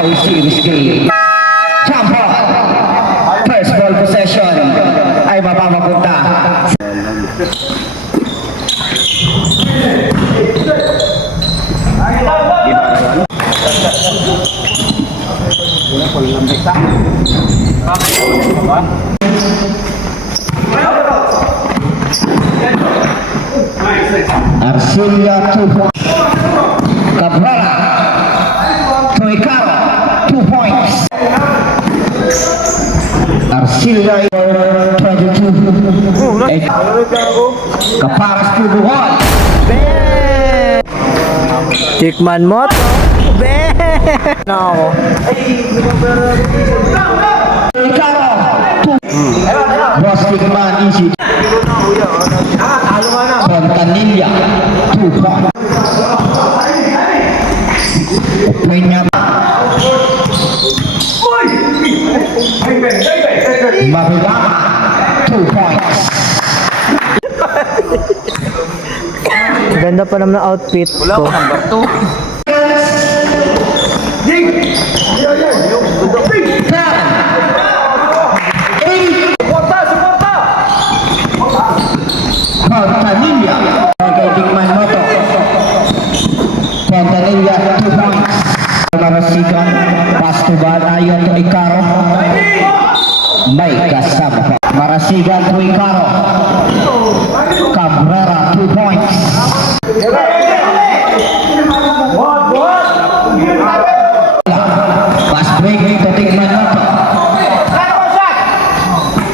South Series game. Jump on. First ball possession ay mapapapunta. Arcilia 2 points. Cabrera to Icaro 2 points. Arcilia 22. Caparas to Buhol. Tikman mo to. Be! No. Icaro 2. Boss Tikman easy. Fontanilla 2 points. Peña Mabibama 2 points. Ganda pa naman ng outfit ko. Wala ko number 2. Fontanilla kay Tingman Moto. Fontanilla 2 points. Marasigan pass to Banayon to Icaro. May kasama. Marasigan to Icaro. Cabrera 2 points. Pass break to Tingman Moto.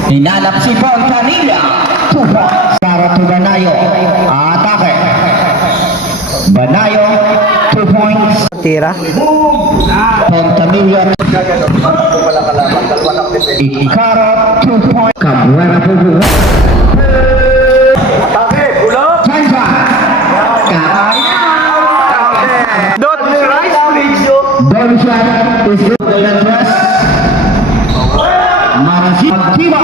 Hinanap si Fontanilla 2 points. Para to Banayo. Atake. Banayo 2 points. Tira. Fontanilla Icaro 2 points. Cabrera Bubu. Chansa. Don't shot is good. Marasi Tiba.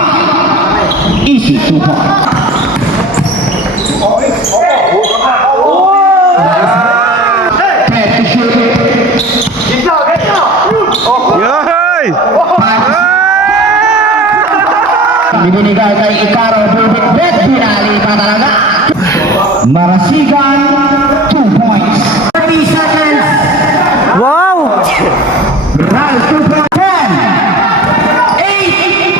Easy 2 points. Binigay kay Icaro Bubit Bet pinali pa talaga. Marasigan 2 points. 30 seconds. Wow! Ral 2 points. 10 8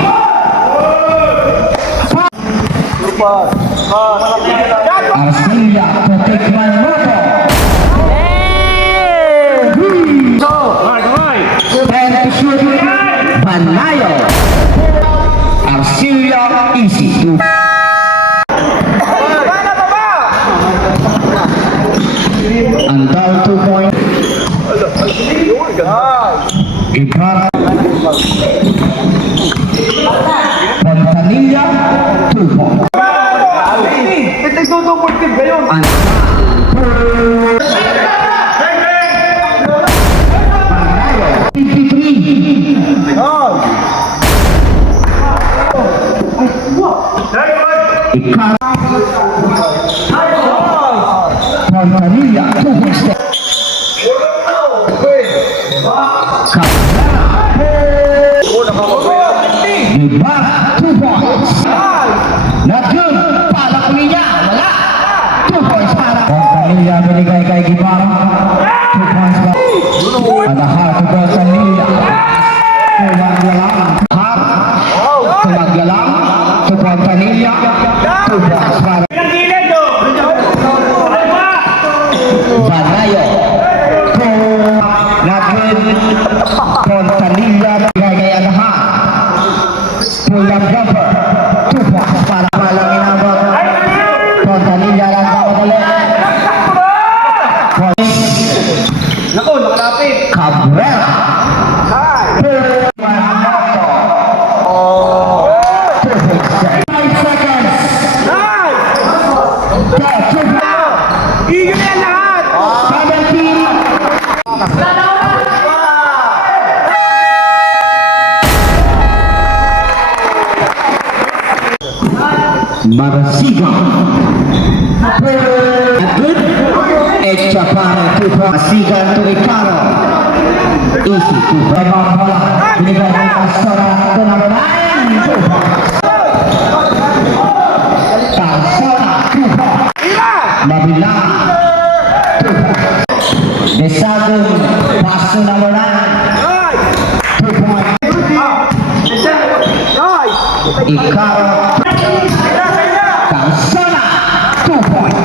Arcilia to Tikman Moto. 10 to shoot. Banayo. Arcilia easy 2. Andal 2 points. Ibarra. Fontanilla 2 points. Fontanilla 2 points. Ibarra 2 points. Not good. Palak niya. Wala. 2 points para. Fontanilla binigay kay Ibarra. 2 points ba? Adahar to Fontanilla. Tumagyalang. Tumagyalang. To Fontanilla. 2 points para. Banayo. Not good. Fontanilla binigay kay Adahar. Pull-up jumper. 2 points para malang inabot. Fontanilla lang kamadali. Naku, nakalapit. Cabrera. 5 seconds. Igil yan lahat. 17. Marasigan. Good. Echa para to Marasigan to Icaro. Easy 2 Maglalang. 2 points. Icaro. Kansana. 2 points.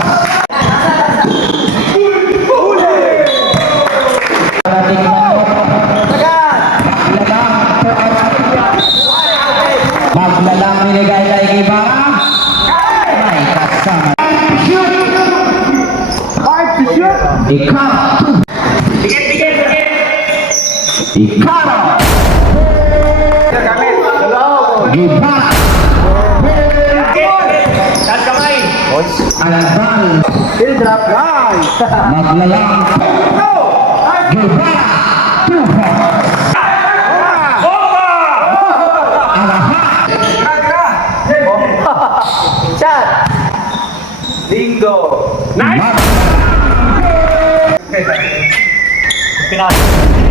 Maglalang binigay kay Ibarra. May kasama. Icaro. Icaro. Ibarra. Alban. Maglalang. Ibarra. 2 points. Alahan. Lingo. Mag- Nice.